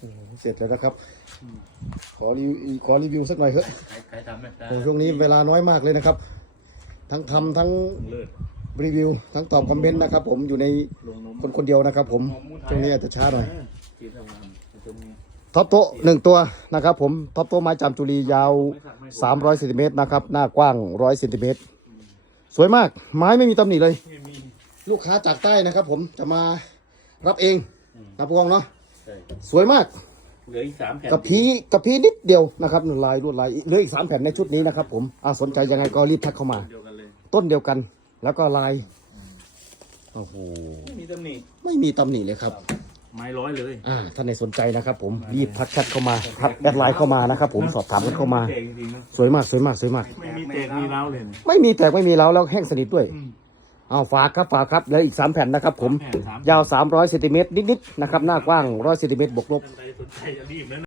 โอ้โหเสร็จแล้วนะครับ ขอรีวิวขอรีวิวสักหน่อยเถอะใครใครทำไหมโอ้ช่วงนี้เวลาน้อยมากเลยนะครับ ทั้งทำทั้งเลิศรีวิว ทั้งตอบคอมเมนต์นะครับ ผมอยู่ในลงนมคนคนเดียวนะครับ ผมช่วงนี้อาจจะช้าหน่อยคิดทำงานตรงนี้ท็อปโต๊ะหนึ่งตัวนะครับ ผมท็อปโต๊ะไม้จามจุลียาว 300เซนติเมตรนะครับ หน้ากว้าง 100เซนติเมตรสวยมาก ไม้ไม่มีตำหนิเลยไม่มีลูกค้าจากใต้นะครับ ผมจะมารับเองนะพวกเนาะใช่ สวยมาก เหลืออีกสามแผ่นกระพีกระพีนิดเดียวนะครับลายลวดลายเหลืออีกสามแผ่นในชุดนี้นะครับ ผมอ่าสนใจยังไงก็รีบทักเข้ามา เดียวกันเลยต้นเดียวกัน แล้วก็ลายโอ้โหไม่มีตำหนิไม่มีตำหนิเลยครับ ไม้ร้อยเลย อ่าท่านในสนใจนะครับ ผมรีบทักแชทเข้ามาทักแอดไลน์เข้ามานะครับ ผมสอบถามกันเข้ามาแตกจริงๆนะสวยมากสวยมากสวยมาก ไม่มีแตกมีร้าวเลยนะไม่มีแตกไม่มีเล้าแล้วแห้งสนิทด้วย อืม เอาฝากครับฝากครับแล้วอีกสามแผ่นนะครับผมแผ่นสาม ยาว 300เซนติเมตรนิดๆนะครับ หน้ากว้าง 100เซนติเมตรบวกลบ ท่านใดสนใจจะรีบนะ